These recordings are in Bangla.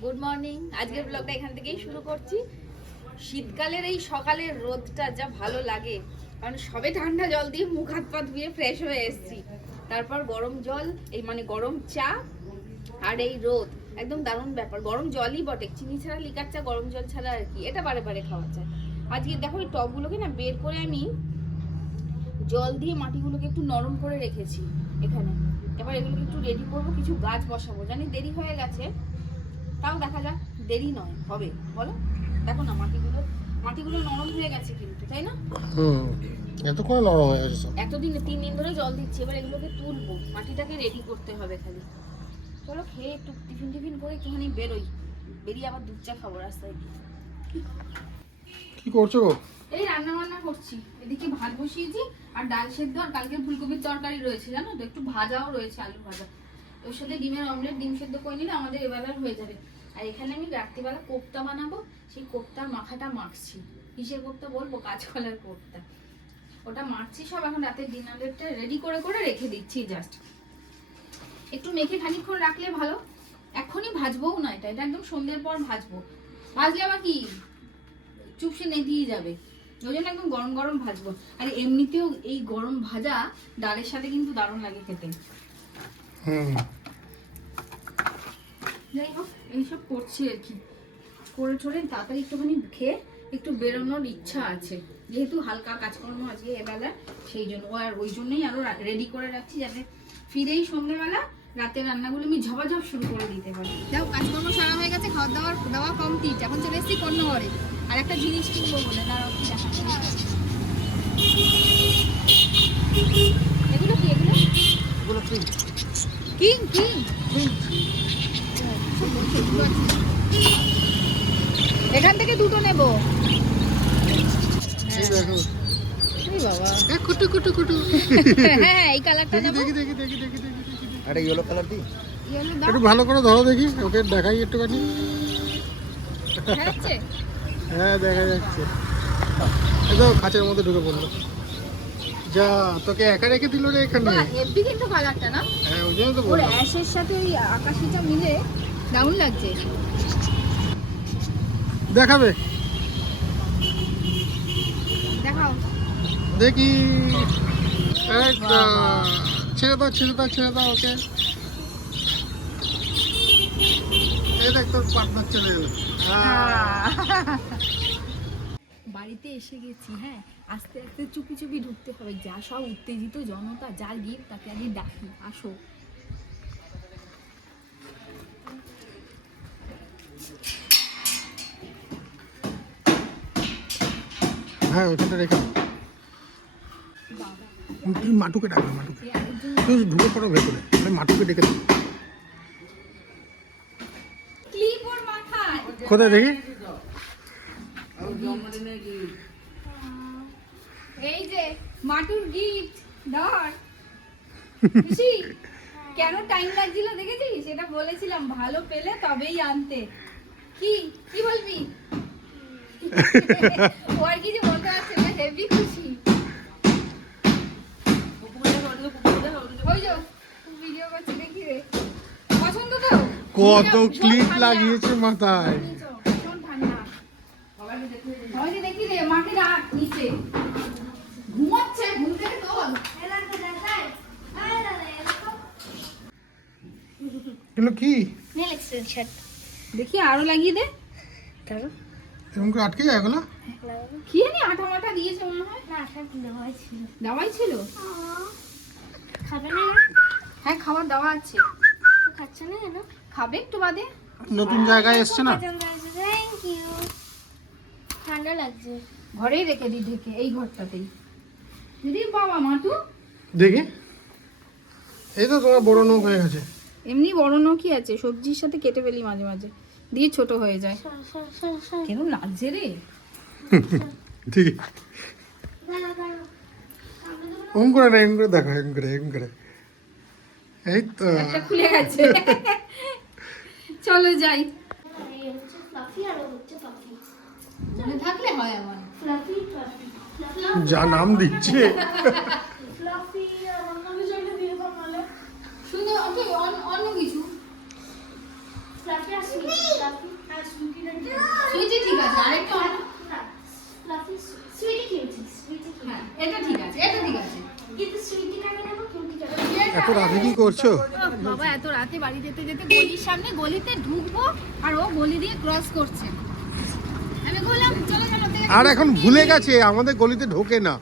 Good morning. আজকের ব্লগটা এখান থেকেই শুরু করছি। শীতকালের এই সকালের রোদটা যা ভালো লাগে, কারণ সবে ঠান্ডা জল দিয়ে মুখ হাত পা ধুয়ে ফ্রেশ হয়ে এসেছি, তারপর গরম জল, এই মানে গরম চা আর এই রোদ, একদম দারুণ ব্যাপার। গরম জলই বটে, চিনি ছাড়া লিকার চা, গরম জল ছাড়া আর কি, এটা বারে বারে খাওয়া যায়। আজকে দেখো এই টবগুলোকে না বের করে আমি জল দিয়ে মাটিগুলোকে একটু নরম করে রেখেছি এখানে। এবার এগুলোকে একটু রেডি করবো, কিছু গাছ বসাবো। জানি দেরি হয়ে গেছে, তাও দেখা যাক, দেরি নয়, হবে। বলো, দেখো না মাটিগুলো নরম হয়ে গেছে কিন্তু, তাই না? এতক্ষণ নরম হয়ে গেছে। এতদিন 3 দিন ধরে জল দিচ্ছি, এবার এগুলোকে তুলবো, মাটিটাকে রেডি করতে হবে খালি। চলো খেয়ে একটু টিফিন করে একটুখানি বেরোই, বেরিয়ে আবার দুধ চা খাবো রাস্তায় গিয়ে। কি করছো গো? এই রান্না বান্না করছি, এদিকে ভাত বসিয়েছি আর ডাল সেদ্ধ, আর কালকে ফুলকপির তরকারি রয়েছে জানো তো, একটু ভাজাও রয়েছে, আলু ভাজা। ওর সাথে ডিমের অমলেট, ডিম সেদ্ধ করে নিলে আমাদের এবেলার হয়ে যাবে। আর এখানে আমি রাত্রিবেলা কোপ্তা বানাবো, সেই কোপ্তার মাখাটা মাখছি। কিসের কোপ্তা বলবো? কাঁচকলার কোপ্তা। ওটা মাখছি সব, এখন রাতের ডিনারটা রেডি করে রেখে দিচ্ছি। জাস্ট একটু মেখে খানিকক্ষণ রাখলে ভালো। এখনই ভাজবোও না, এটা একদম সন্ধ্যের পর ভাজবো। ভাজলে আবার কি চুপসে নেতিয়ে যাবে, ওই জন্য একদম গরম গরম ভাজবো। আর এমনিতেও এই গরম ভাজা ডালের সাথে কিন্তু দারুণ লাগে খেতে। যাই হোক, এইসব করছি আর কি, করে ঠোরে তাড়াতাড়ি একটুখানি খেয়ে একটু বেরোনোর ইচ্ছা আছে, যেহেতু হালকা কাজকর্ম আজকে এবেলা, সেই জন্য ওই জন্যই আরো রেডি করে রাখছি, যাতে ফিরেই সন্ধ্যেবেলা রাতের রান্নাগুলো আমি ঝপাঝপ শুরু করে দিতে পারি। দেখো কাজকর্ম সারা হয়ে গেছে, খাওয়া দাওয়া কমপ্লিট, এখন চলে এসেছি কর্ণঘরে। আর একটা জিনিস কিনবো বলে, দাঁড়াও কি দেখাচ্ছি। এগুলো কি? এগুলো কিং এখান থেকে দুটো নেব। হ্যাঁ, এই কালারটা নেব। আরে ইয়েলো কালার দি, ইয়েলো দাও। একটু ভালো করে ধরো দেখি, ওকে দেখাই একটুখানি। দেখাচ্ছে? হ্যাঁ দেখা যাচ্ছে। এই তো খাঁচের মধ্যে ঢুকে পড়লো। যা, তোকে একা রেখে দিল রে এখানে। বাহ, হেভি কিন্তু কালারটা না? হ্যাঁ, ওই জন্য তো ওর বললাম। অ্যাশের সাথে ওই আকাশিটা মিলে দারুণ লাগছে। দেখাবে, দেখাও দেখি। একদম ছেড়ে দাও ওকে। এই দেখ, তোর পার্টনার চলে এলো। বাড়িতে এসে গেছি। হ্যাঁ, আস্তে আস্তে চুপি ঢুকতে হবে। যা সব উত্তেজিত জনতা, যার গিফট তাকে আগে ডাকি, আসো। হ্যাঁ, ওইখানটা রেখে দাও। তুমি মাটুকে ডাকবে, তুমি ঢুকে পড়ো ভেতরে, মাটুকে ডেকে দাও। কোথায় দেখি? এই যে মাটুর গিফট, ধর। খুশি? কেন টাইম লাগছিল দেখেছিস? সেটা বলেছিলাম, ভালো পেলে তবেই আনতে। কি বলবি? ও আর কিছু বলতে পারছে না, হেভি খুশি। ওই যে ভিডিও করছে, দেখি রে। পছন্দ তো? কত ক্লিপ লাগিয়েছে মাথায়। ভীষণ ঠান্ডা। সবাইকে দেখি রে, মাকে রাখ নিচে। ঘুমাচ্ছে, ঘুম থেকে তোল। এগুলো কি? নেল এক্সটেনশন দেখি আরো লাগিয়ে দে। এরকম করে আটকে যায় এগুলো? কি জানি, আঠা মাঠা দিয়েছে মনে হয়। না আসার দেওয়াই ছিল। দাওয়াই ছিল? খাবে না? হ্যাঁ, খাবার দাওয়া আছে। তো খাচ্ছে না কেন? খাবে একটু বাদে। নতুন জায়গায় এসছে না? Thank you. ঠান্ডা লাগছে। ঘরেই রেখে দিই ঢেকে, এই ঘরটাতেই। দিদি বাবা মাটু দেখি। এই তো তোমার বড় নখ হয়ে গেছে। এমনি বড় নখই আছে, সবজির সাথে কেটে ফেলি মাঝে মাঝে, দিয়ে ছোট হয়ে যায়। কেমন লাগছে রে? ঠিক ওম করে না, এম করে দেখো, এম করে। এই তো একটা খুলে গেছে। চলো যাই। এই হচ্ছে ফ্লাফি আর ও হচ্ছে ফ্লাফি। মনে থাকলে হয় আমার। ফ্লাফি যা নাম দিচ্ছে। ফ্লাফি আর অন্য কিছু একটা দিয়ে দাও নাহলে। শুধু ওকে অন্য কিছু। ফ্লাফি আর সুইট। সুইটি ঠিক আছে, আরেকটা অন্য ফ্লাফি সুইটি খেয়েছি, সুইটি হ্যাঁ এটা ঠিক আছে, এটা ঠিক আছে। কিন্তু সুইটি কাকে নেবো কিন্তু এত রাতে কি করছো? বাবা এত রাতে বাড়ি যেতে যেতে গলির সামনে গলিতে ঢুকবো আর ও গলি দিয়ে ক্রস করছে, আমি বললাম চলে গেল। আর এখন ভুলে গেছে আমাদের গলিতে ঢোকে না।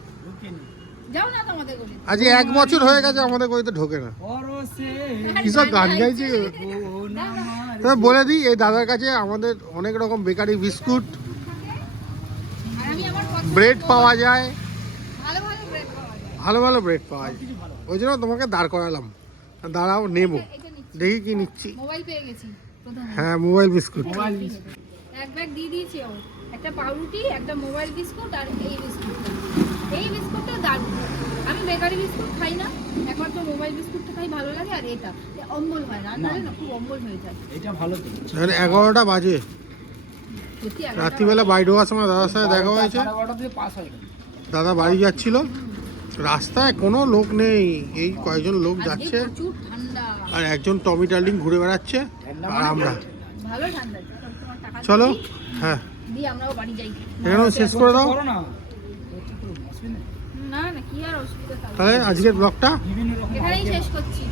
যাও না তোমাদের গলি। আজ 1 বছর হয়ে গেছে আমাদের গলিতে ঢোকে না। কিসব গান গাইছে? তবে বলে দিই এই দাদার কাছে আমাদের অনেক রকম বেকারি বিস্কুট, আর আমি আমার পছন্দের ব্রেড পাওয়া যায়, ভালো ভালো ব্রেড পাওয়া যায়। ভালো ভালো ব্রেড পাওয়া যায়। ওই জন্য তোমাকে দাঁড় করালাম, দাঁড়াও নেবো, এটা নিচ্ছি, দেখি কি নিচ্ছি। মোবাইল পেয়ে গেছি প্রথমে। হ্যাঁ মোবাইল বিস্কুট। এক ব্যাগ দিয়ে দিয়েছি ও, একটা পাউরুটি, একটা মোবাইল বিস্কুট আর এই বিস্কুটটা। এই বিস্কুটটা দারুণ। আমি বেকারি বিস্কুট খাই না, একমাত্র মোবাইল বিস্কুটটা খাই, ভালো লাগে। আর এটা অম্বল হয় না, নাহলে না খুব অম্বল হয়ে যায়। এটা ভালো তো। এখন 11টা বাজে, সত্যি রাত্রিবেলা বাইরে হওয়ার সময় দাদার সাথে দেখা হয়েছে। 11:30 থেকে পাস হয়ে গেল। দাদা বাড়ি যাচ্ছিল, রাস্তায় কোনো লোক নেই, এই কয়েকজন লোক আজকে যাচ্ছে প্রচুর ঠান্ডা, আর একজন টমি টার্লিং ঘুরে বেড়াচ্ছে আর আমরা। ভালো ঠান্ডা। তোমার টাকা চলো দিই, হ্যাঁ দিয়ে আমরাও বাড়ি যাই। এখানেও শেষ করে দাও। করো না। অসুবিধা নেই। না না কি আর অসুবিধা, তাহলে আজকের ব্লগটা বিভিন্ন রকম এখানেই item শেষ করছি।